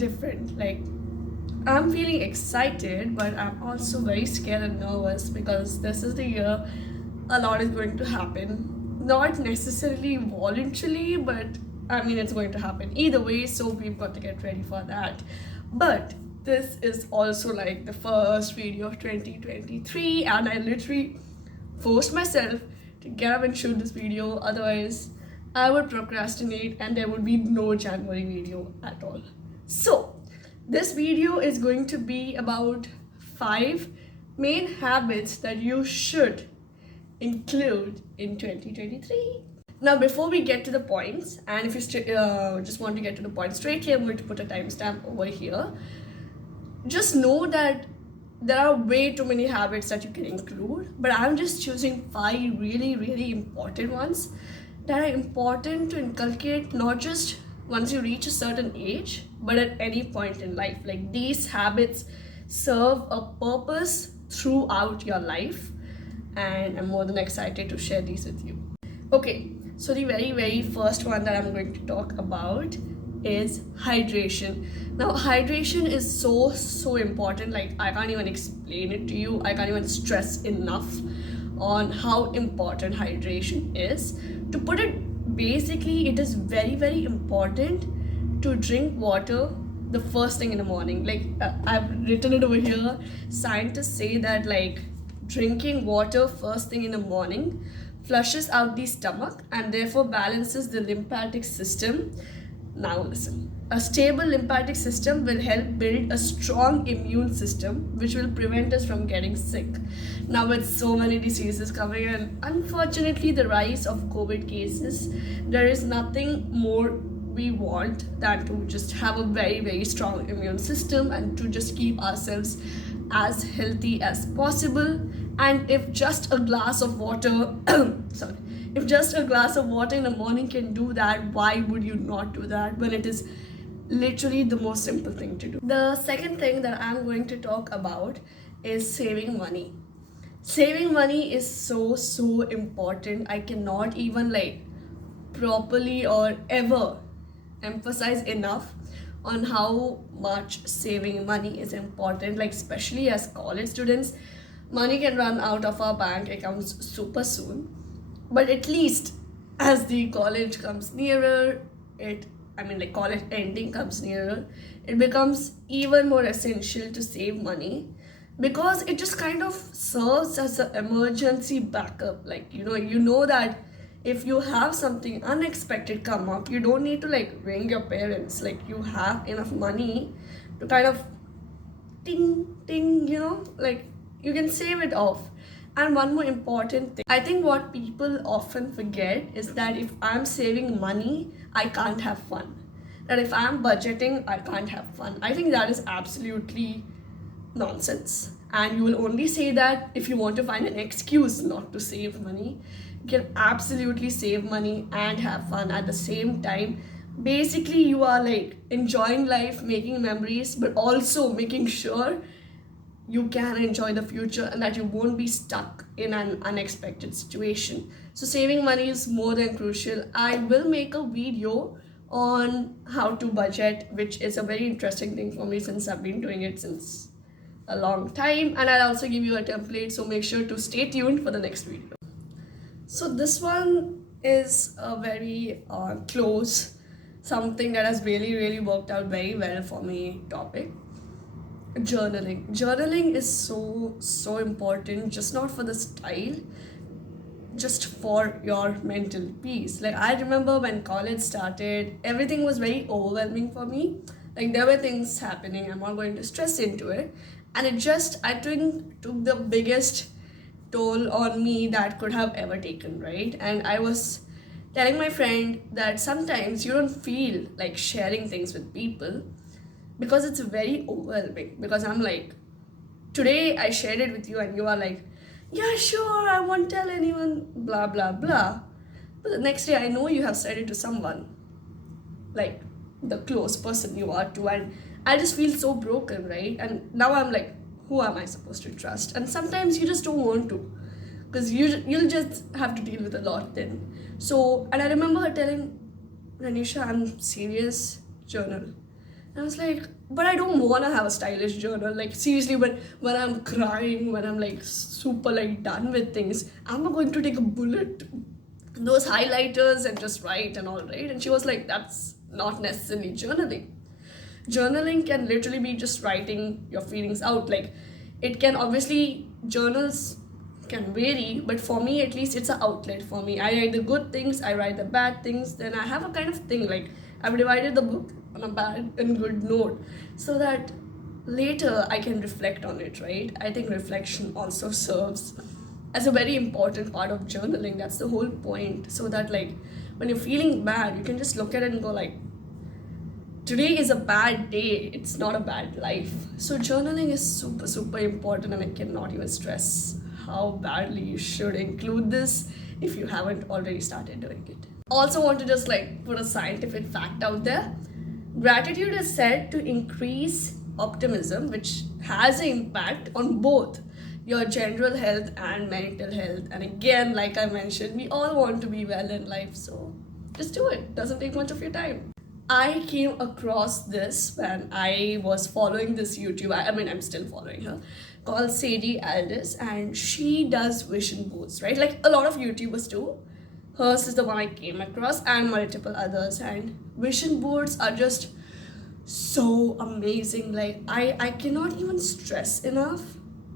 different. Like, I'm feeling excited, but I'm also very scared and nervous because this is the year a lot is going to happen. Not necessarily voluntarily, but I mean, it's going to happen either way, so we've got to get ready for that. But this is also like the first video of 2023, and I literally forced myself to get up and shoot this video, otherwise I would procrastinate and there would be no January video at all. So this video is going to be about 5 main habits that you should include in 2023. Now, before we get to the points, and if you just want to get to the point straightly, I'm going to put a timestamp over here. Just know that there are way too many habits that you can include, but I'm just choosing 5 really important ones that are important to inculcate, not just once you reach a certain age, but at any point in life. Like, these habits serve a purpose throughout your life, and I'm more than excited to share these with you. Okay, so the very first one that I'm going to talk about is hydration. Now, hydration is so important. Like, I can't even explain it to you. I can't even stress enough on how important hydration is. To put it basically, it is very important to drink water the first thing in the morning. Like, I've written it over here. Scientists say that, like, drinking water first thing in the morning flushes out the stomach and therefore balances the lymphatic system. Now listen, a stable lymphatic system will help build a strong immune system, which will prevent us from getting sick. Now, with so many diseases coming and unfortunately the rise of COVID cases, there is nothing more we want than to just have a very strong immune system and to just keep ourselves as healthy as possible. And if just a glass of water if just a glass of water in the morning can do that, why would you not do that when it is literally the most simple thing to do? The second thing that I'm going to talk about is saving money. Saving money is so important. I cannot even like properly or ever emphasize enough on how much saving money is important. Like, especially as college students, money can run out of our bank accounts super soon. But at least as the college comes nearer, college ending comes nearer, it becomes even more essential to save money, because it just kind of serves as an emergency backup. Like, you know that if you have something unexpected come up, you don't need to like ring your parents. Like, you have enough money to kind of ting, like you can save it off. And one more important thing, I think what people often forget is that if I'm saving money, I can't have fun. That if I'm budgeting, I can't have fun. I think that is absolutely nonsense. And you will only say that if you want to find an excuse not to save money. You can absolutely save money and have fun at the same time. Basically, you are like enjoying life, making memories, but also making sure you can enjoy the future and that you won't be stuck in an unexpected situation. So saving money is more than crucial. I will make a video on how to budget, which is a very interesting thing for me since I've been doing it since a long time, and I'll also give you a template, so make sure to stay tuned for the next video. So this one is a very close, something that has really worked out very well for me topic. Journaling is so important, just not for the style, just for your mental peace. Like, I remember when college started, everything was very overwhelming for me. Like, there were things happening, I'm not going to stress into it, and I think took the biggest toll on me that could have ever taken, right? And I was telling my friend that sometimes you don't feel like sharing things with people because it's very overwhelming. Because I'm like, today I shared it with you and you are like, yeah, sure, I won't tell anyone, blah blah blah. But the next day I know you have said it to someone, like the close person you are to, and I just feel so broken, right? And now I'm like, who am I supposed to trust? And sometimes you just don't want to, because you'll just have to deal with a lot then. So, and I remember her telling, Renisha, I'm serious, journal. I was like, but I don't want to have a stylish journal. Like, seriously, when I'm crying, when I'm like super like done with things, I'm not going to take a bullet, those highlighters, and just write and all, right? And she was like, that's not necessarily journaling. Journaling can literally be just writing your feelings out. Like, it can obviously, journals can vary, but for me at least, it's an outlet for me. I write the good things, I write the bad things, then I have a kind of thing like I've divided the book on a bad and good note so that later I can reflect on it, right? I think reflection also serves as a very important part of journaling. That's the whole point. So that, like, when you're feeling bad, you can just look at it and go like, today is a bad day, it's not a bad life. So journaling is super, super important, and I cannot even stress how badly you should include this if you haven't already started doing it. Also want to just like put a scientific fact out there. Gratitude is said to increase optimism, which has an impact on both your general health and mental health. And again, like I mentioned, we all want to be well in life, so just do it. Doesn't take much of your time. I came across this when I was following this YouTuber. I mean, I'm still following her, called 𝐂𝐨𝐧𝐧𝐞𝐜, and she does vision boards, right? Like a lot of YouTubers do. Hers is the one I came across, and multiple others. And vision boards are just so amazing. Like, I cannot even stress enough.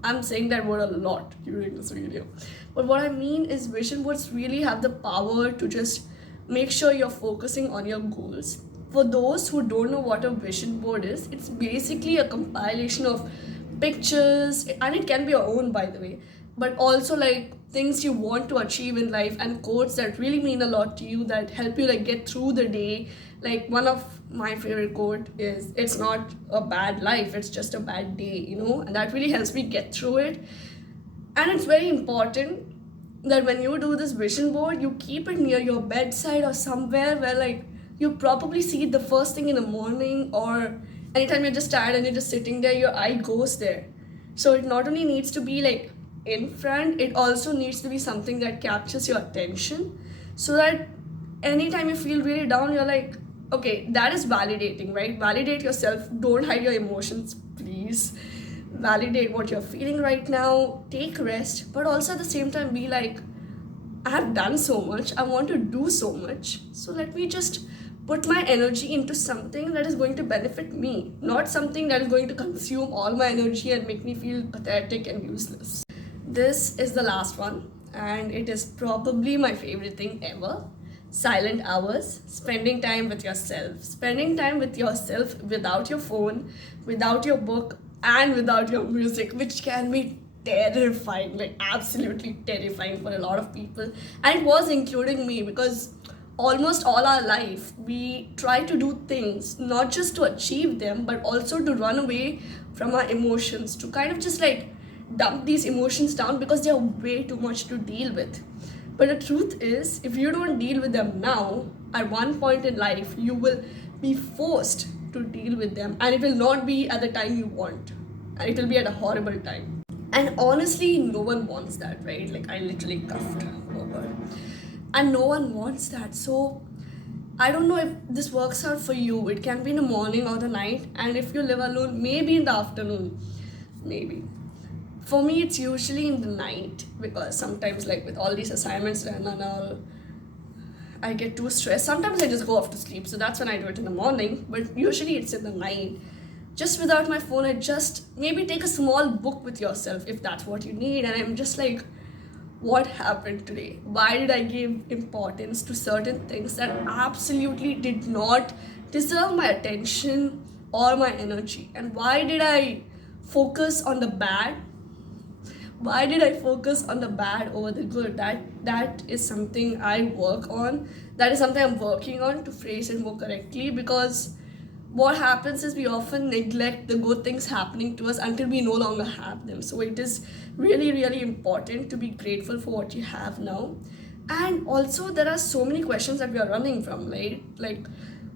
I'm saying that word a lot during this video. But what I mean is, vision boards really have the power to just make sure you're focusing on your goals. For those who don't know what a vision board is, it's basically a compilation of pictures, and it can be your own, by the way, but also like things you want to achieve in life, and quotes that really mean a lot to you, that help you like get through the day. Like, one of my favorite quote is, it's not a bad life, it's just a bad day, you know, and that really helps me get through it. And it's very important that when you do this vision board, you keep it near your bedside or somewhere where like you probably see it the first thing in the morning, or anytime you're just tired and you're just sitting there, your eye goes there. So it not only needs to be like in front, it also needs to be something that captures your attention, so that anytime you feel really down, you're like, okay, that is validating, right? Validate yourself. Don't hide your emotions, please. Validate what you're feeling right now. Take rest, but also at the same time be like, I have done so much, I want to do so much, so let me just put my energy into something that is going to benefit me, not something that is going to consume all my energy and make me feel pathetic and useless. This is the last one, and it is probably my favorite thing ever. Silent hours. Spending time with yourself. Spending time with yourself without your phone, without your book, and without your music, which can be terrifying, like absolutely terrifying for a lot of people. And it was including me, because almost all our life we try to do things not just to achieve them, but also to run away from our emotions, to kind of just like dump these emotions down because they are way too much to deal with. But the truth is, if you don't deal with them now, at one point in life you will be forced to deal with them, and it will not be at the time you want, and it will be at a horrible time. And honestly, no one wants that, right? Like, I literally coughed over, and no one wants that. So I don't know if this works out for you. It can be in the morning or the night, and if you live alone, maybe in the afternoon, maybe. For me, it's usually in the night, because sometimes, like with all these assignments and all, I get too stressed. Sometimes I just go off to sleep, so that's when I do it in the morning, but usually it's in the night. Just without my phone, I just maybe take a small book with yourself if that's what you need, and I'm just like, what happened today? Why did I give importance to certain things that absolutely did not deserve my attention or my energy? And why did I focus on the bad? Why did I focus on the bad over the good? That is something I work on. That is something I'm working on, to phrase it more correctly, because what happens is we often neglect the good things happening to us until we no longer have them. So it is really, really important to be grateful for what you have now. And also, there are so many questions that we are running from, right? Like,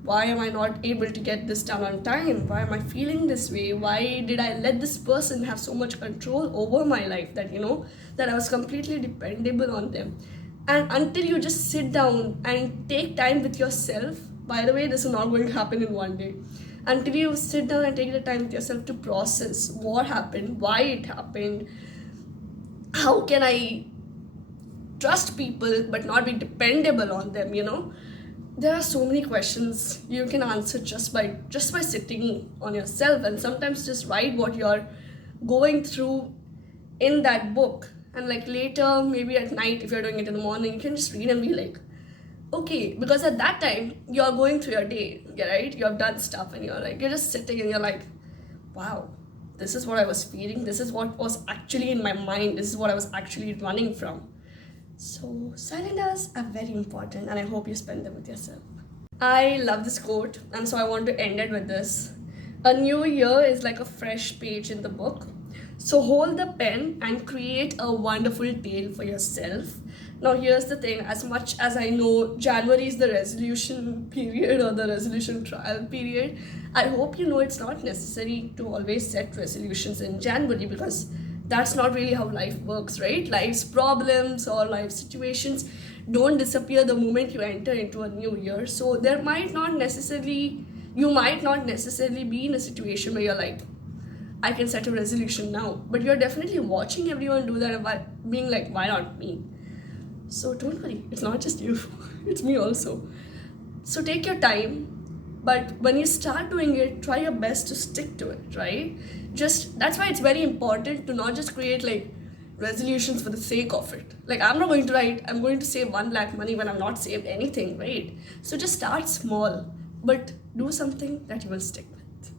why am I not able to get this done on time? Why am I feeling this way? Why did I let this person have so much control over my life that, that I was completely dependable on them? And until you just sit down and take time with yourself, by the way, this is not going to happen in one day. until you sit down and take the time with yourself to process what happened, why it happened, how can I trust people but not be dependable on them, there are so many questions you can answer just by sitting on yourself, and sometimes just write what you're going through in that book, and like later, maybe at night, if you're doing it in the morning, you can just read and be like, okay, because at that time you're going through your day, right? You have done stuff and you're just sitting and you're like, wow, this is what I was feeling, this is what was actually in my mind, this is what I was actually running from. So silent hours are very important, and I hope you spend them with yourself. I love this quote, and so I want to end it with this. A new year is like a fresh page in the book. So hold the pen and create a wonderful tale for yourself. Now here's the thing, as much as I know January is the resolution period or the resolution trial period, I hope you know it's not necessary to always set resolutions in January, because that's not really how life works, right? Life's problems or life situations don't disappear the moment you enter into a new year. So you might not necessarily be in a situation where you're like, I can set a resolution now, but you're definitely watching everyone do that and being like, why not me? So don't worry, it's not just you, it's me also. So take your time, but when you start doing it, try your best to stick to it, right? That's why it's very important to not just create like resolutions for the sake of it. Like, I'm not going to write, I'm going to save 1 lakh money when I'm not saved anything, right? So just start small, but do something that you will stick with.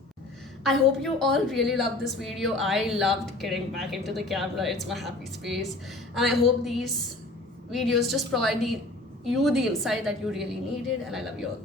I hope you all really loved this video. I loved getting back into the camera. It's my happy space. And I hope these videos just provide you the insight that you really needed. And I love you all.